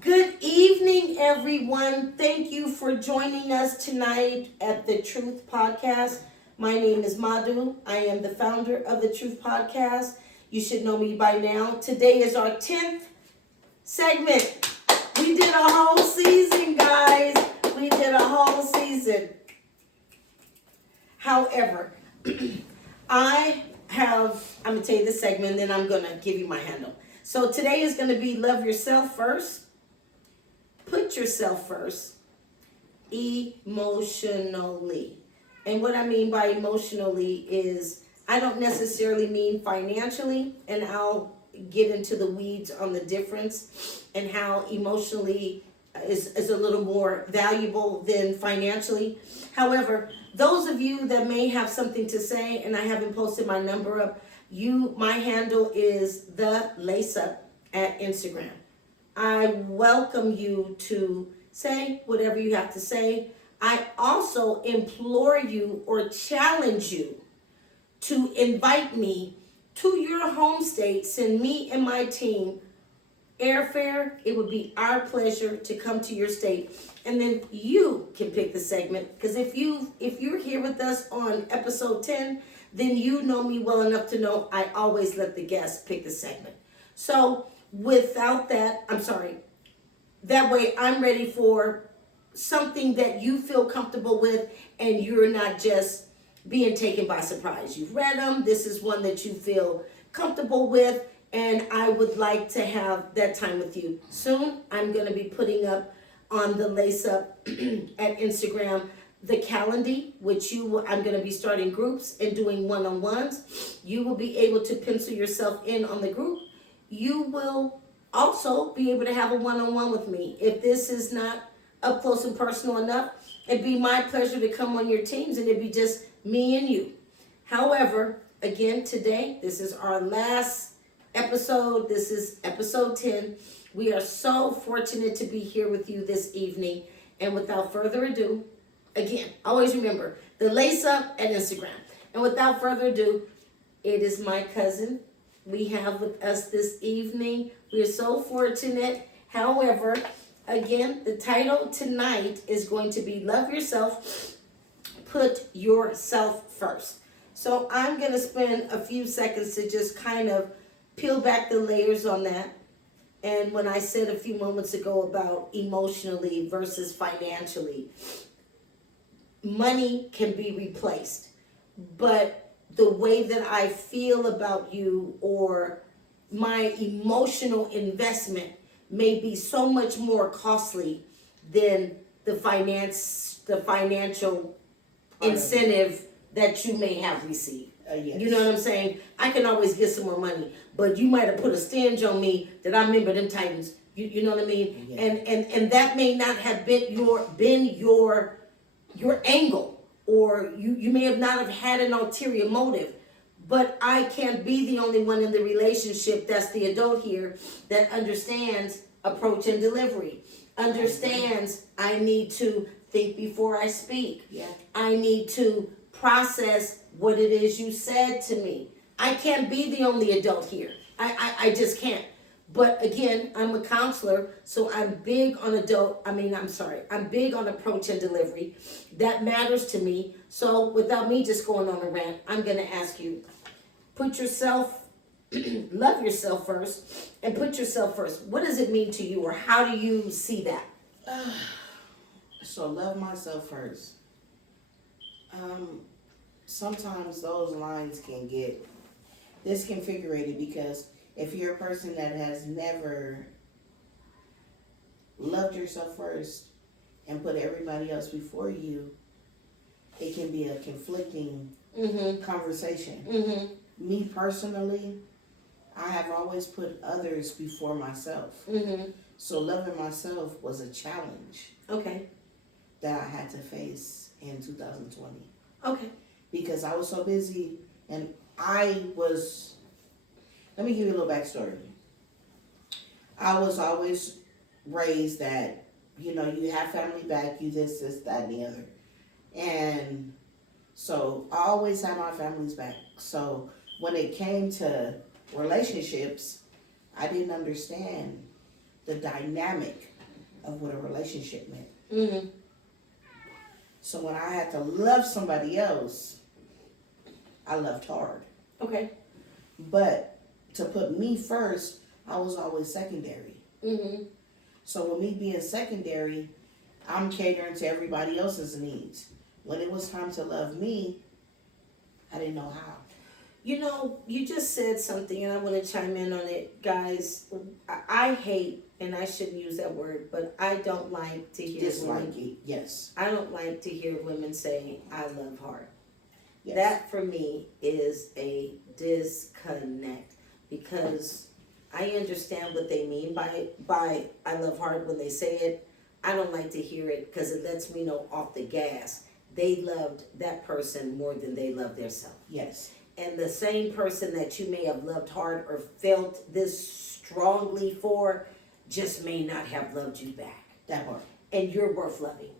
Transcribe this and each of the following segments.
Good evening, everyone. Thank you for joining us tonight at the Truth Podcast. My name is Madhu. I am the founder of the Truth Podcast. You should know me by now. Today is our 10th segment. We did a whole season, guys. We did a whole season. However, I'm going to tell you the segment, then I'm going to give you my handle. So today is going to be Love Yourself First. Put yourself first emotionally. And what I mean by emotionally is I don't necessarily mean financially, and I'll get into the weeds on the difference and how emotionally is a little more valuable than financially. However, those of you that may have something to say, and I haven't posted my number up, my handle is the Lace Up at Instagram. I welcome you to say whatever you have to say. I also implore you or challenge you to invite me to your home state. Send me and my team airfare. It would be our pleasure to come to your state. And then you can pick the segment. Because if you're here with us on episode 10, then you know me well enough to know I always let the guests pick the segment. So without that, that way I'm ready for something that you feel comfortable with and you're not just being taken by surprise. You've read them. This is one that you feel comfortable with, and I would like to have that time with you. Soon, I'm going to be putting up on the Lace Up at Instagram the calendar, I'm going to be starting groups and doing one-on-ones. You will be able to pencil yourself in on the group. You will also be able to have a one-on-one with me. If this is not up close and personal enough, it'd be my pleasure to come on your teams and it'd be just me and you. However, again, today, this is our last episode. This is episode 10. We are so fortunate to be here with you this evening. And without further ado, again, always remember, the Lace Up at Instagram. And without further ado, it is my cousin we have with us this evening. We are so fortunate. However, again, the title tonight is going to be Love Yourself, Put Yourself First. So I'm going to spend a few seconds to just kind of peel back the layers on that. And when I said a few moments ago about emotionally versus financially, money can be replaced, but the way that I feel about you or my emotional investment may be so much more costly than the financial incentive that you may have received. Yes. You know what I'm saying? I can always get some more money, but you might have put a stench on me that I remember them Titans. You know what I mean? Yeah. And that may not have been your angle. Or you may have not have had an ulterior motive, but I can't be the only one in the relationship that's the adult here that understands approach and delivery, understands I need to think before I speak. Yeah. I need to process what it is you said to me. I can't be the only adult here. I just can't. But again, I'm a counselor, so I'm big on I'm big on approach and delivery. That matters to me. So without me just going on a rant, I'm going to ask you, love yourself first, and put yourself first. What does it mean to you, or how do you see that? So love myself first. Sometimes those lines can get disconfigurated because if you're a person that has never loved yourself first and put everybody else before you, it can be a conflicting conversation. Mm-hmm. Me personally, I have always put others before myself. Mm-hmm. So loving myself was a challenge. Okay. That I had to face in 2020. Okay. Because I was so busy and let me give you a little backstory. I was always raised that, you have family back, you this, that, and the other. And so I always had my family's back. So when it came to relationships, I didn't understand the dynamic of what a relationship meant. Mm-hmm. So when I had to love somebody else, I loved hard. Okay. But to put me first, I was always secondary. Mm-hmm. So with me being secondary, I'm catering to everybody else's needs. When it was time to love me, I didn't know how. You know, you just said something, and I want to chime in on it, guys. I hate, and I shouldn't use that word, but I don't like to hear Dislike it, yes. I don't like to hear women say, "I love hard." Yes. That for me is a disconnect, because I understand what they mean by "I love hard" when they say it. I don't like to hear it because it lets me know off the gas they loved that person more than they loved themselves. Yes. And the same person that you may have loved hard or felt this strongly for just may not have loved you back. That part. And you're worth loving.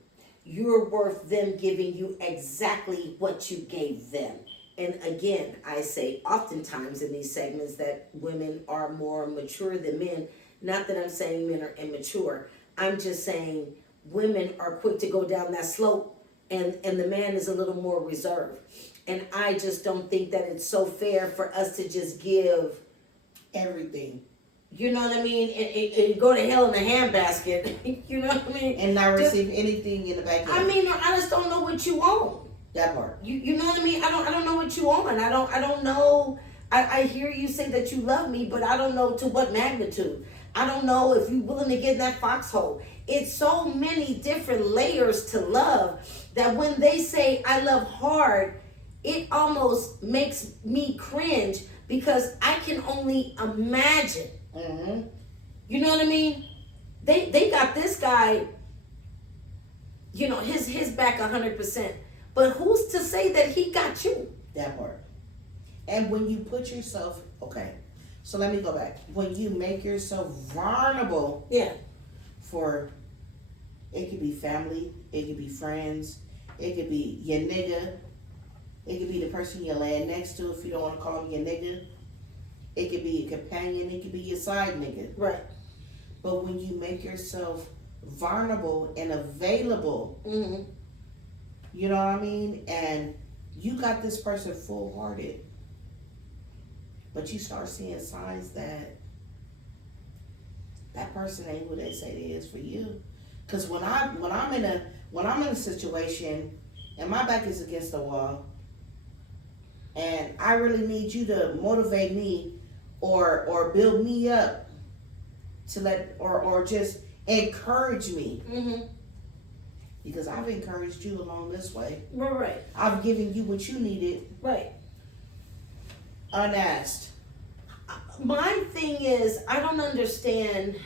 You're worth them giving you exactly what you gave them. And again, I say oftentimes in these segments that women are more mature than men. Not that I'm saying men are immature. I'm just saying women are quick to go down that slope, and the man is a little more reserved. And I just don't think that it's so fair for us to just give everything. You know what I mean? And go to hell in a handbasket. You know what I mean? And not receive anything in the back end. I mean, I just don't know what you own. That part. You know what I mean? I don't know what you own. I don't know. I hear you say that you love me, but I don't know to what magnitude. I don't know if you're willing to get in that foxhole. It's so many different layers to love that when they say I love hard, it almost makes me cringe because I can only imagine. Mm-hmm. You know what I mean? They got this guy, you know, his back 100%. But who's to say that he got you? That part. And when you put yourself, okay, so let me go back. When you make yourself vulnerable, yeah, for, it could be family, it could be friends, it could be your nigga, it could be the person you're laying next to if you don't want to call him your nigga. It could be a companion, it could be your side nigga. right. But when you make yourself vulnerable and available, Mm-hmm. you know what I mean? And you got this person full-hearted, but you start seeing signs that that person ain't who they say they is for you. Cause when I'm in a situation and my back is against the wall, and I really need you to motivate me or build me up to let or just encourage me. Mm-hmm. Because I've encouraged you along this way. Right. I've given you what you needed. Right. Unasked. My thing is, I don't understand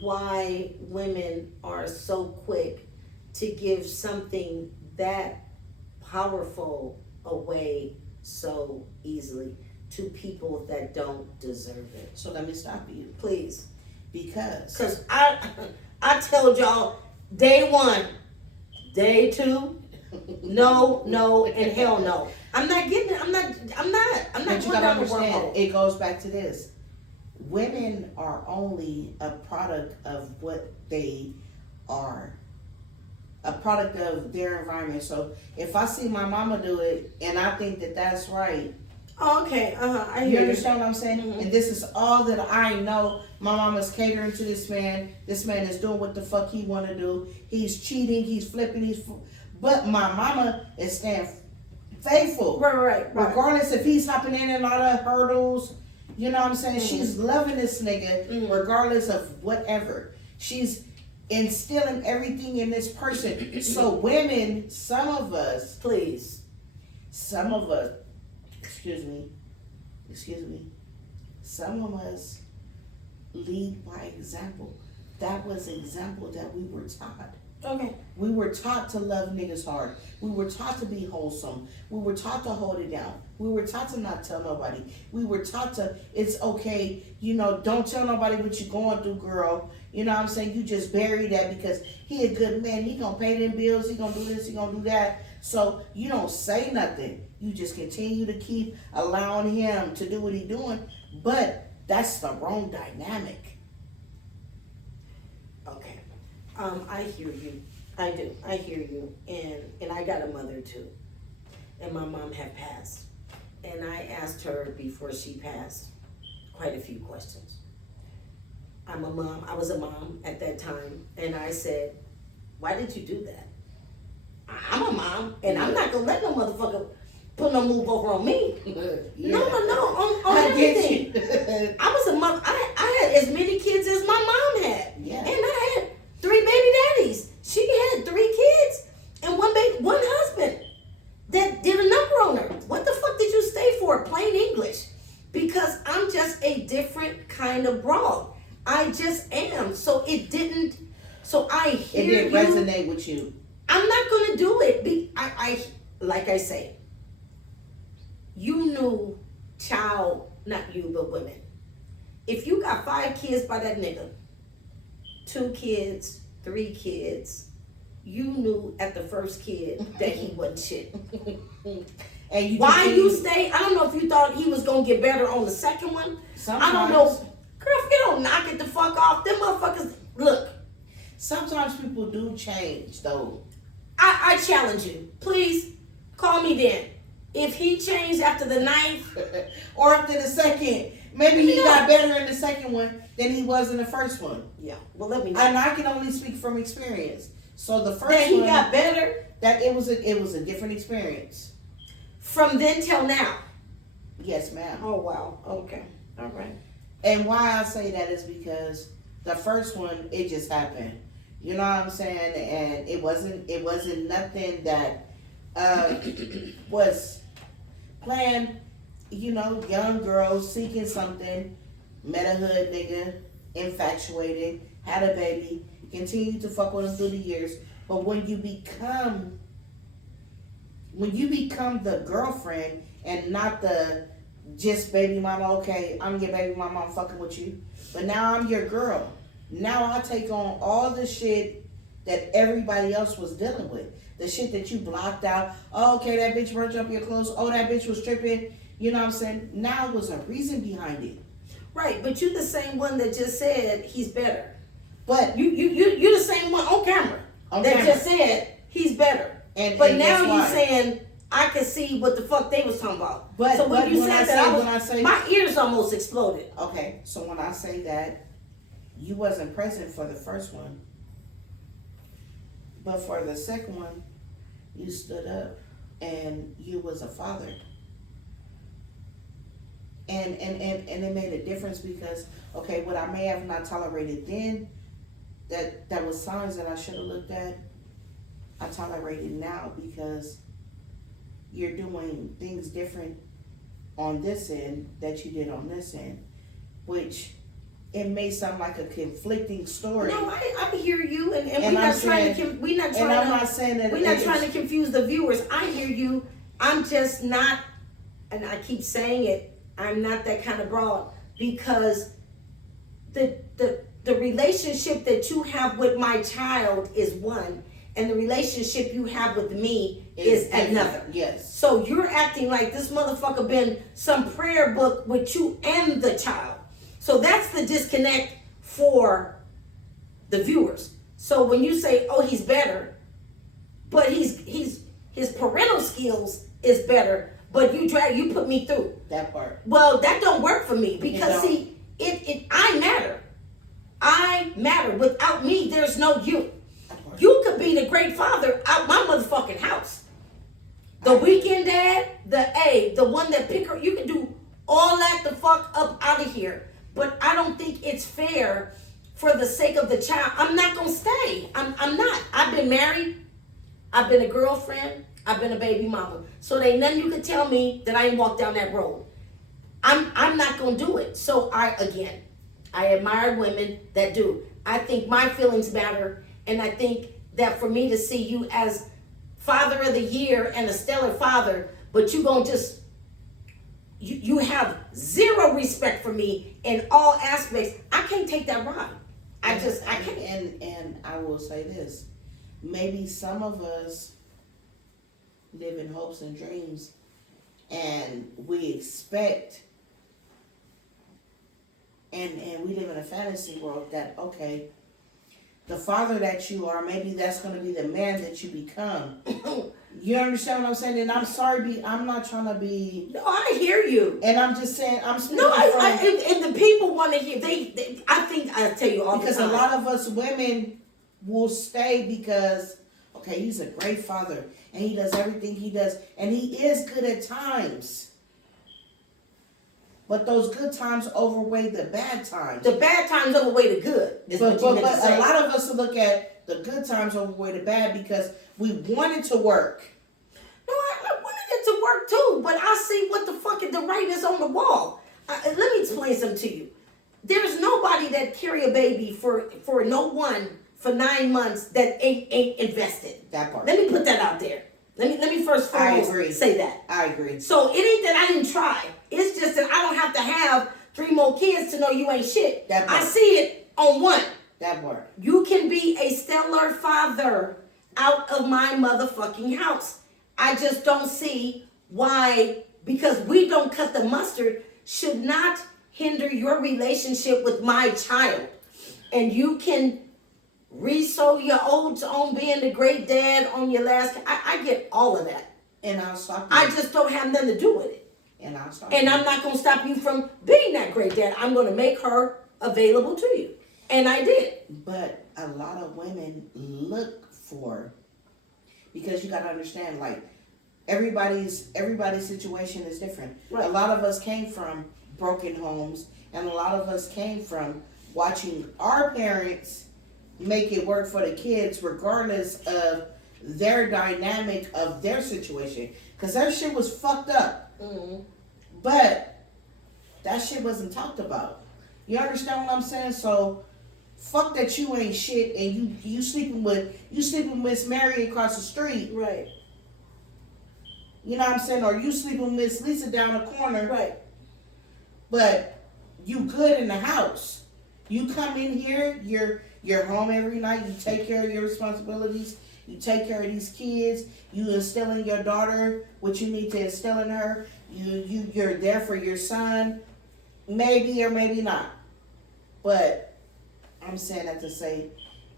why women are so quick to give something that powerful away so easily to people that don't deserve it. So let me stop you. Please. Because I told y'all day 1, day 2, no, and hell no. I'm not getting it. I'm not but you going gotta down the understand, wormhole. it goes back to this. Women are only a product of what they are. A product of their environment. So if I see my mama do it and I think that that's right. Oh, okay. I You hear understand what I'm saying? Mhm. And this is all that I know. My mama's catering to this man. This man is doing what the fuck he want to do. He's cheating. He's flipping. But my mama is staying faithful. Right. Regardless if he's hopping in and out of hurdles. You know what I'm saying? Mhm. She's loving this nigga Mhm. regardless of whatever. She's instilling everything in this person. So women, some of us, excuse me, some of us lead by example. That was example that we were taught. Okay. We were taught to love niggas hard. We were taught to be wholesome. We were taught to hold it down. We were taught to not tell nobody. We were taught to, it's okay, don't tell nobody what you're going through, girl. You know what I'm saying? You just bury that because he a good man. He gonna pay them bills. He gonna do this. He gonna do that. So you don't say nothing. You just continue to keep allowing him to do what he's doing, but that's the wrong dynamic. Okay. I hear you. I do. I hear you. And I got a mother too. And my mom had passed. And I asked her before she passed quite a few questions. I'm a mom. I was a mom at that time. And I said, why did you do that? I'm a mom. And I'm not going to let no motherfucker put no move over on me. Yeah. No. On I get everything. you. I was a mother. I had as many kids as my mom had. Yeah. And I had 3 baby daddies. She had 3 kids and one husband that did a number on her. What the fuck did you stay for? Plain English. Because I'm just a different kind of broad. I just am. So I hear It didn't you. resonate with you. I'm not gonna do it. Like I say, you knew not you, but women. If you got 5 kids by that nigga, 2 kids, 3 kids, you knew at the first kid that he wasn't shit. And you Why continue- you stay? I don't know if you thought he was gonna get better on the second one. Sometimes, I don't know. Girl, if you don't knock it the fuck off, them motherfuckers, look, Sometimes people do change, though. I challenge you. Please, call me then. If he changed after the 9th, Or after the second, maybe he Yeah. got better in the second one than he was in the first one. yeah, well let me know. And I can only speak from experience. So the first That he one, got better that it was a different experience. from then till now. Yes, ma'am. Oh wow. Okay. All right. And why I say that is because the first one, it just happened. You know what I'm saying? And it wasn't nothing that was planned. You know, young girl seeking something, met a hood nigga, infatuated, had a baby, continued to fuck with him through the years. But when you become the girlfriend and not the just baby mama, okay, I'm your baby mama, I'm fucking with you. But now I'm your girl. Now I take on all the shit that everybody else was dealing with. The shit that you blocked out. Oh, okay, that bitch burnt up your clothes. Oh, that bitch was tripping. You know what I'm saying? Now was a reason behind it. Right, but you the same one that just said he's better. But You the same one on camera that camera. just said he's better. And But and now that's you why. saying I can see what the fuck they was talking about. But- so when but you when said I that, say- when I say- my ears almost exploded. Okay, so when I say that, you wasn't present for the first one. But for the second one, you stood up and you was a father. And it made a difference because, okay, what I may have not tolerated then, that was signs that I should have looked at, I tolerate it now because you're doing things different on this end that you did on this end, which it may sound like a conflicting story. No, I hear you, and And we're I'm not trying saying- to. We're not And trying I'm to. not saying that We're not it's- trying to confuse the viewers. I hear you. I'm just not, and I keep saying it, I'm not that kind of broad because the relationship that you have with my child is one, and the relationship you have with me is different. another. Yes. So you're acting like this motherfucker been some prayer book with you and the child. So that's the disconnect for the viewers. So when you say, "Oh, he's better," but his parental skills is better, but you put me through. That part. Well, that don't work for me because don't. see, I matter. I matter. Without me, there's no you. That part. You could be the great father out my motherfucking house. The weekend dad, the one that pick her, you can do all that the fuck up out of here. But I don't think it's fair for the sake of the child. I'm not gonna stay. I'm not. I've been married. I've been a girlfriend. I've been a baby mama. So there ain't nothing you can tell me that I ain't walked down that road. I'm not gonna do it. So I admire women that do. I think my feelings matter, and I think that for me to see you as Father of the Year and a stellar father, but you gonna just you have zero respect for me in all aspects. I can't take that ride. I can't. And I will say this. Maybe some of us live in hopes and dreams and we expect, and we live in a fantasy world that, okay, the father that you are, maybe that's going to be the man that you become. You understand what I'm saying? And I'm sorry, I'm not trying to be. No, I hear you. And I'm just saying, I'm speaking No, from. and the people want to hear. I think I tell you all Because the time. a lot of us women will stay because, okay, he's a great father and he does everything he does, and he is good at times. But those good times overweigh the bad times. The bad times overweigh the good. But a lot of us look at the good times overweigh the bad because we wanted to work. No, I wanted it to work too, but I see what the fuck the right is on the wall. Let me explain something to you. There's nobody that carry a baby for no one for 9 months that ain't invested. That part. Let me put that out there. Let me first say that. I agree. So it ain't that I didn't try. It's just that I don't have to have 3 more kids to know you ain't shit. That part. I see it on one. That part. You can be a stellar father out of my motherfucking house. I just don't see why, because we don't cut the mustard, should not hinder your relationship with my child. And you can re-sow your oats on being the great dad on your last. I get all of that. And I'll stop you. I just don't have nothing to do with it. And I'll stop And you. I'm not going to stop you from being that great dad. I'm going to make her available to you. And I did. But a lot of women look for, because you got to understand, like, everybody's situation is different. Right. A lot of us came from broken homes, and a lot of us came from watching our parents make it work for the kids regardless of their dynamic of their situation, because their shit was fucked up. Mm-hmm. But that shit wasn't talked about. You understand what I'm saying? So fuck that you ain't shit, and you sleeping with Miss Mary across the street. Right. You know what I'm saying? Or you sleeping with Miss Lisa down the corner. Right. But you good in the house. You come in here, you're home every night, you take care of your responsibilities, you take care of these kids, you instill in your daughter what you need to instill in her, you're there for your son, maybe or maybe not. But I'm saying that to say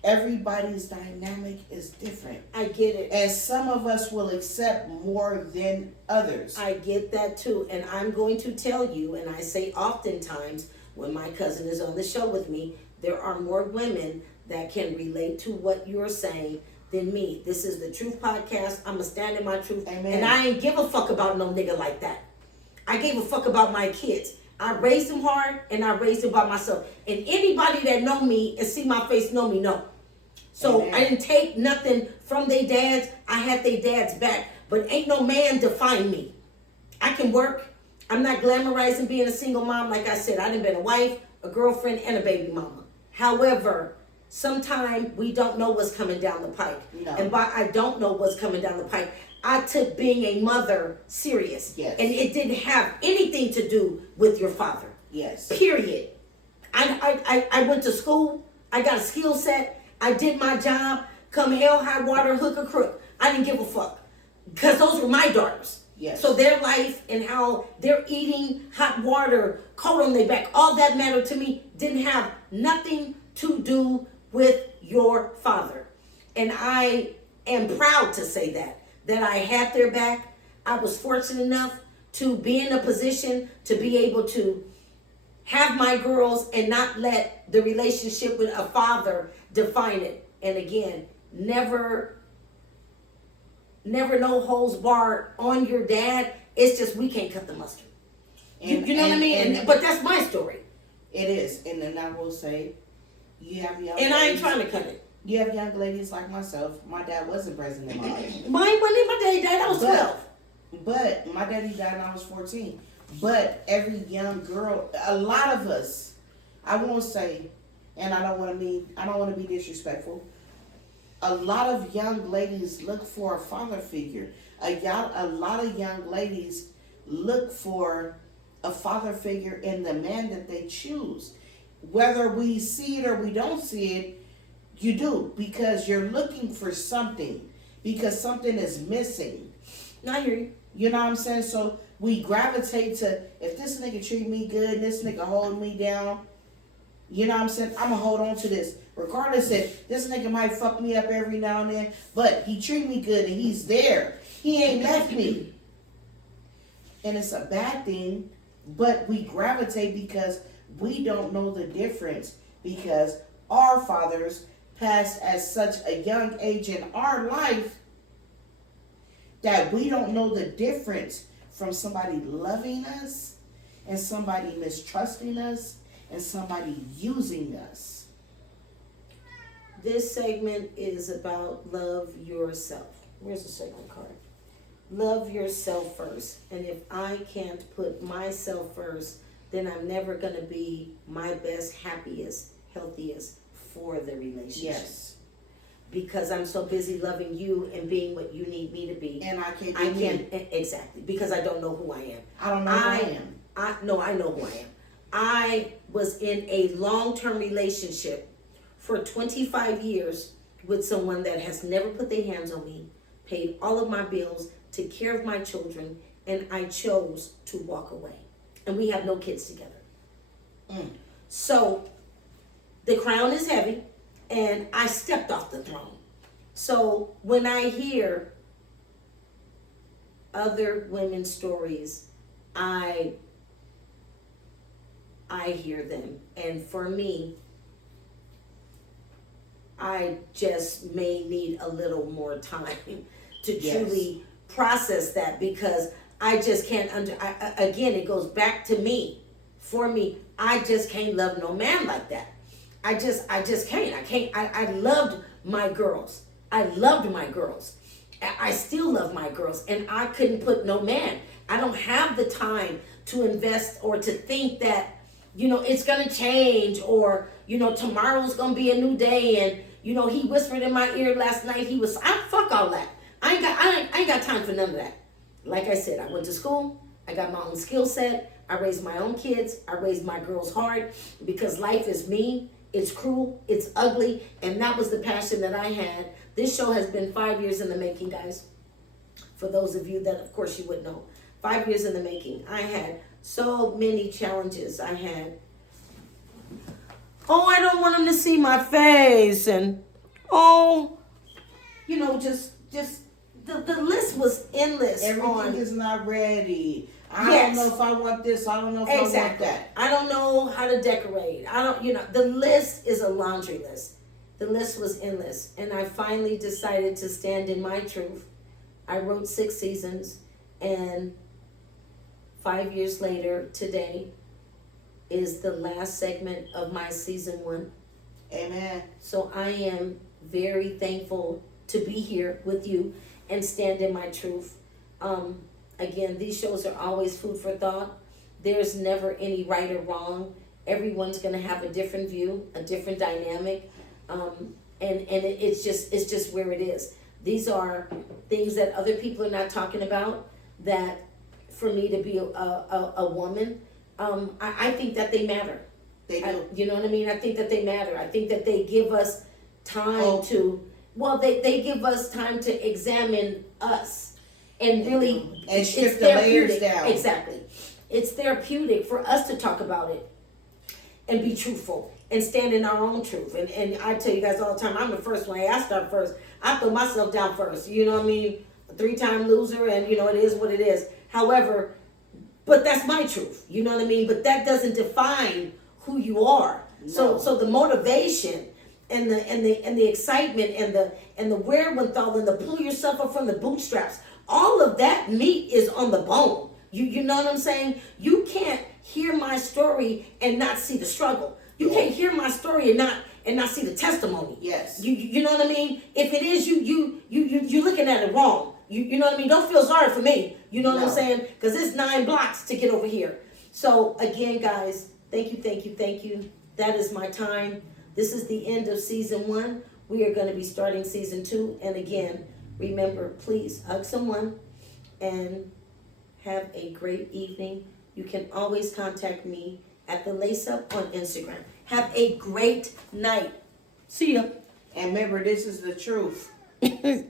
everybody's dynamic is different. I get it. And some of us will accept more than others. I get that too. And I'm going to tell you, and I say oftentimes when my cousin is on the show with me, there are more women that can relate to what you're saying than me. This is the Truth Podcast. I'm going to stand in my truth. Amen. And I ain't give a fuck about no nigga like that. I gave a fuck about my kids. I raised them hard, and I raised them by myself. And anybody that know me and see my face know me know. So Amen. I didn't take nothing from their dads. I had their dads back. But ain't no man define me. I can work. I'm not glamorizing being a single mom. Like I said, I done been a wife, a girlfriend, and a baby mama. However, sometimes we don't know what's coming down the pike. No. And by I don't know what's coming down the pike, I took being a mother serious. Yes. And it didn't have anything to do with your father. Yes. Period. I went to school. I got a skill set. I did my job. Come hell, high water, hook or crook. I didn't give a fuck. Because those were my daughters. Yes. So their life and how they're eating, hot water, coat on their back, all that mattered to me. Didn't have nothing to do with your father. And I am proud to say that I had their back. I was fortunate enough to be in a position to be able to have my girls and not let the relationship with a father define it. And again, never no holds barred on your dad. It's just we can't cut the mustard. You know what I mean? But that's my story. It is. And then I will say, you have young And I ain't ladies- trying to cut it. You have young ladies like myself. My dad wasn't present in my life. Mine wasn't in my daddy died. I was 12. But my daddy died when I was 14. But every young girl, a lot of us, I won't say, and I don't want to be disrespectful. A lot of young ladies look for a father figure. A lot of young ladies look for a father figure in the man that they choose. Whether we see it or we don't see it, you do, because you're looking for something, because something is missing. I hear you. You know what I'm saying? So we gravitate to, if this nigga treat me good, this nigga hold me down, you know what I'm saying? I'm gonna hold on to this. Regardless if this nigga might fuck me up every now and then, but he treat me good and he's there. He ain't left me. And it's a bad thing, but we gravitate because we don't know the difference, because our fathers passed at such a young age in our life that we don't know the difference from somebody loving us and somebody mistrusting us and somebody using us. This segment is about love yourself. Where's the segment card? Love yourself first. And if I can't put myself first, then I'm never going to be my best, happiest, healthiest for the relationship. Yes. Because I'm so busy loving you and being what you need me to be. And I can't I be can't, me. exactly, because I don't know who I am. I don't know who I am. I know who I am. I was in a long-term relationship for 25 years with someone that has never put their hands on me, paid all of my bills, took care of my children, and I chose to walk away. And we have no kids together. So the crown is heavy, and I stepped off the throne. So when I hear other women's stories, I hear them. And for me, I just may need a little more time to truly process that, because I just can't again, it goes back to me. For me, I just can't love no man like that. I just can't. I loved my girls. I loved my girls. I still love my girls, and I couldn't put no man. I don't have the time to invest or to think that, it's gonna change, or, tomorrow's gonna be a new day. And, he whispered in my ear last night, fuck all that. I ain't got time for none of that. Like I said, I went to school, I got my own skill set, I raised my own kids, I raised my girls hard, because life is mean, it's cruel, it's ugly, and that was the passion that I had. This show has been 5 years in the making, guys. For those of you that, of course, you would know. 5 years in the making. I had so many challenges. I had, I don't want them to see my face, and, just the list was endless. Everything is not ready. I Yes. don't know if I want this. I don't know if I want that. I don't know how to decorate. The list is a laundry list. The list was endless. And I finally decided to stand in my truth. I wrote 6 seasons, and 5 years later, today, is the last segment of my season 1. Amen. So I am very thankful to be here with you and stand in my truth. Again, these shows are always food for thought. There's never any right or wrong. Everyone's going to have a different view, a different dynamic. It's just where it is. These are things that other people are not talking about, that for me to be a woman, I think that they matter. They do. You know what I mean? I think that they matter. I think that they give us time they give us time to examine us and really and strip the layers down. Exactly. It's therapeutic for us to talk about it and be truthful and stand in our own truth. And I tell you guys all the time, I'm the first one. I start first. I throw myself down first. You know what I mean? A 3-time loser, and it is what it is. However, but that's my truth. You know what I mean? But that doesn't define who you are. No. So the motivation and the excitement and the wherewithal and the pull yourself up from the bootstraps, all of that meat is on the bone. You know what I'm saying? You can't hear my story and not see the struggle. You can't hear my story and not see the testimony. Yes. You know what I mean? If it is you're looking at it wrong. You know what I mean? Don't feel sorry for me. You know what I'm saying? Because it's 9 blocks to get over here. So again, guys, thank you. That is my time. This is the end of season 1. We are going to be starting season 2. And again, remember, please hug someone and have a great evening. You can always contact me at The Lace Up on Instagram. Have a great night. See ya. And remember, this is the truth. Okay.